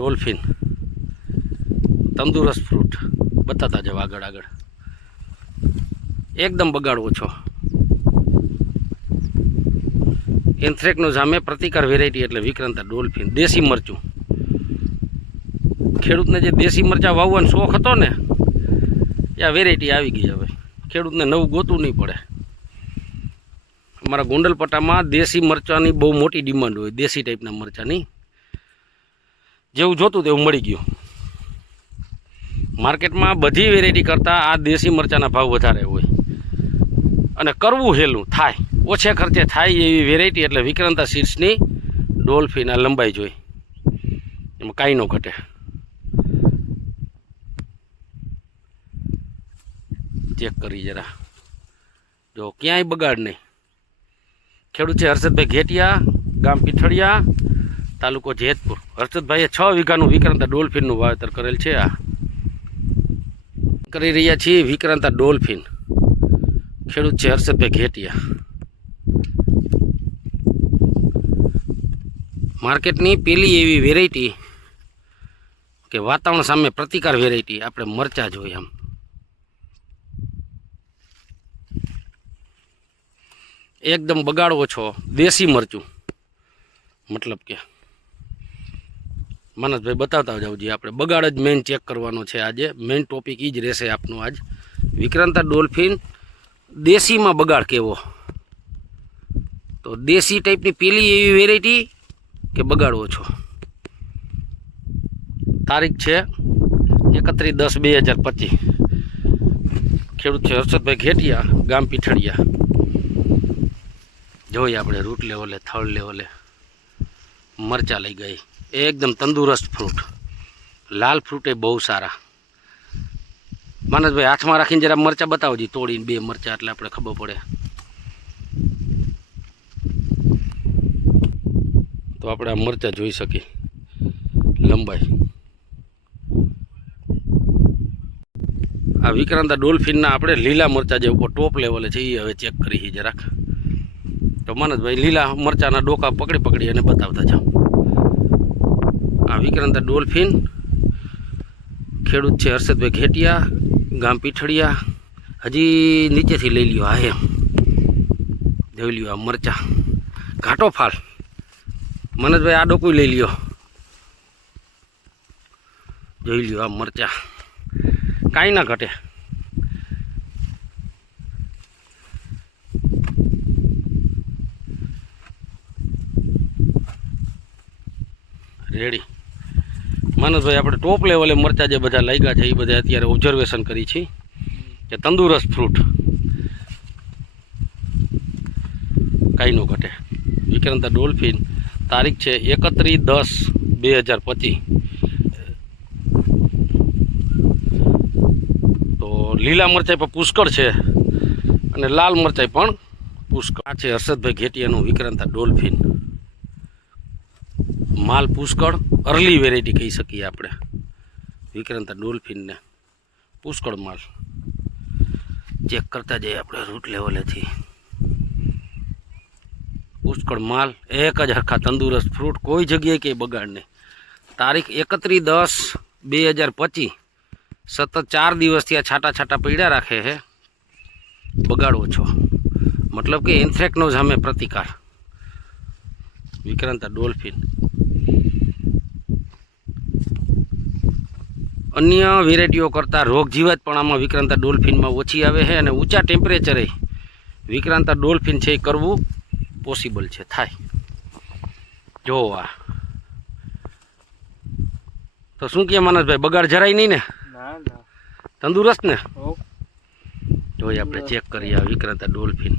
Dolphin તંદુરસ્ત fruit બતાતા જાવ આગળ આગળ. એકદમ બગાડ ઓછો. એન્થ્રેકનો સામે પ્રતિકાર વેરાયટી એટલે વિક્રાંતા ડોલ્ફિન. દેશી મરચું, ખેડૂતને જે દેશી મરચાં વાવવાનો શોખ હતો ને એ આ વેરાયટી આવી ગઈ. હવે ખેડૂતને નવું ગોતવું નહીં પડે. અમારા ગોંડલ પટ્ટામાં દેશી મરચાંની બહુ મોટી ડિમાન્ડ હોય, દેશી ટાઈપના મરચાંની. જેવું જોતું તેવું મળી ગયું. માર્કેટમાં બધી વેરાયટી કરતાં આ દેશી મરચાંના ભાવ વધારે હોય અને કરવું હેલું થાય, ઓછે ખર્ચે થાય એવી વેરાયટી એટલે વિક્રાંતા સીડ્સની ડોલ્ફિન. આ લંબાઈ જોઈ, એમાં કાંઈ ન ઘટે. ચેક કરી જરા, જો ક્યાંય બગાડ નહીં. ખેડૂત છે હર્ષદભાઈ ઘેટિયા, ગામ પીઠળિયા, તાલુકો જેતપુર. હર્ષદભાઈએ 6 વીઘાનું વિક્રાંતા ડોલ્ફિનનું વાવેતર કરેલ છે. આ કરી રહ્યા છીએ વિક્રાંતા ડોલ્ફિન. ખેડૂત છે હર્ષદભાઈ ઘેટિયા. માર્કેટની પેલી એવી વેરાયટી કે વાતાવરણ સામે પ્રતિકાર વેરાયટી આપણે મરચાં જોઈએ. આમ એકદમ બગાડ ઓછો, દેશી મરચું. મતલબ કે માનસભાઈ બતાવતા જાવ. જે આપણે બગાડ જ મેઇન ચેક કરવાનો છે આજે. મેઇન ટોપિક એ જ રહેશે આપનો આજ. વિક્રાંતા ડોલ્ફિન દેશીમાં બગાડ કેવો. તો દેશી ટાઈપની પેલી એવી વેરાયટી કે બગાડ ઓછો. તારીખ છે 31/10/2025. ખેડૂત છે હર્ષદભાઈ ઘેટિયા, ગામ પીઠળિયા. જોઈએ આપણે રૂટ લેવલે, થર્ડ લેવલે મરચાં લઈ ગઈ. એકદમ તંદુરસ્ત ફ્રૂટ, લાલ ફ્રૂટ એ બહુ સારા. માનસભાઈ હાથમાં રાખીને જરા મરચાં બતાવજી, તોડીને 2 મરચાં એટલે આપણે ખબર પડે. તો આપણે આ મરચાં જોઈ શકીએ લંબાઈ. આ વિક્રાંતા ડોલ્ફિનના આપણે લીલા મરચાં જે ઉપર ટોપ લેવલે છે એ હવે ચેક કરી જરાક. તો માનસભાઈ લીલા મરચાંના ડોકા પકડી અને બતાવતા જાઓ. આ વિક્રાંતા ડોલ્ફિન. ખેડૂત છે હર્ષદભાઈ ઘેટિયા, ગામ પીઠળિયા. હજી નીચેથી લઈ લ્યો. હા એમ જોઈ લ્યો આ મરચાં, ઘાટો ફાલ. મનોજભાઈ આ ડોકું લઈ લ્યો, જોઈ લ્યો આ મરચાં, કાંઈ ના ઘટે. રેડી. માનસભાઈ આપણે ટોપ લેવલે મરચાં જે બધા લાગ્યા છે એ બધા અત્યારે ઓબ્ઝર્વેશન કરી છે કે તંદુરસ્ત ફ્રૂટ, કાંઈ ન ઘટે. વિક્રાંતા ડોલ્ફિન. તારીખ છે 31/10/2025. તો લીલા મરચાઈ પણ પુષ્કળ છે અને લાલ મરચાઈ પણ પુષ્કળ. આ છે હર્ષદભાઈ ઘેટિયાનું વિક્રાંતા ડોલ્ફિન. માલ પુષ્કળ, અર્લી વેરાયટી કહી શકીએ આપણે વિક્રાંતા ડોલ્ફિનને. પુષ્કળ માલ ચેક કરતા જઈએ આપણે રૂટ લેવલેથી. પુષ્કળ માલ, એક જ હરખા તંદુરસ્ત ફ્રૂટ, કોઈ જગ્યાએ કંઈ બગાડ નહીં. તારીખ 31/10/2025. સતત 4 દિવસથી આ છાટા પડ્યા રાખે છે. બગાડ ઓછો, મતલબ કે એન્થ્રેકનો સામે પ્રતિકાર. વિક્રાંતા ડોલ્ફિન. અન્ય વેરાયટીઓ કરતાં રોગ જીવાત પણ આમાં વિક્રાંતા ડોલ્ફિનમાં ઓછી આવે છે અને ઊંચા ટેમ્પરેચરે વિક્રાંતા ડોલ્ફિન છે એ કરવું પોસિબલ છે, થાય. જો આ તો શું કહે માનસભાઈ, બગાડ જરાય નહીં ને? તંદુરસ્ત ને? જોઈએ આપણે ચેક કરીએ આ વિક્રાંતા ડોલ્ફિન.